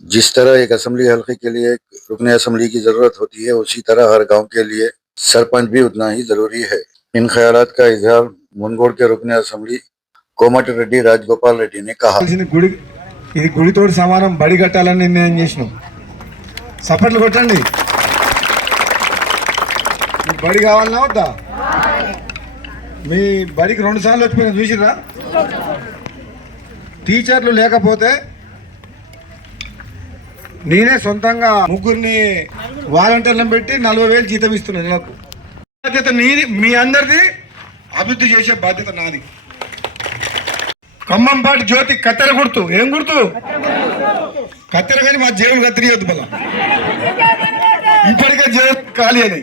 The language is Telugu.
जिस तरह एक असेंबली हल्के के लिए एक रुकन असेंबली की जरूरत होती है, उसी तरह हर गांव के लिए सरपंच भी उतना ही जरूरी है। इन ख्यालात का इजहार मुनगोड़ के रुकन असेंबली कोमटिरेड्डी राजगोपाल रेड्डी ने कहा। గుడి ఇది గుడితోటి సమానం, బడి కట్టాలని నిర్ణయం చేసినాం. సపట్లు కొట్టండి. బడి కావాలన్నా వద్దా? మీ బడికి 2 సార్లు వచ్చిపోయినా చూసిరా? టీచర్లు లేకపోతే నేనే సొంతంగా 3 వాలంటీర్లను పెట్టి 40,000 జీతం ఇస్తున్నాను నెలకు. బాధ్యత మీ అందరిది, అభివృద్ధి చేసే బాధ్యత నాది. ఖమ్మంపాటి జ్యోతి కత్తెర గుర్తు. ఏం గుర్తు? కత్తెర. కానీ మా జేబులు కత్తిరియొద్దు మళ్ళా, ఇప్పటికే జేబులు ఖాళీ అని.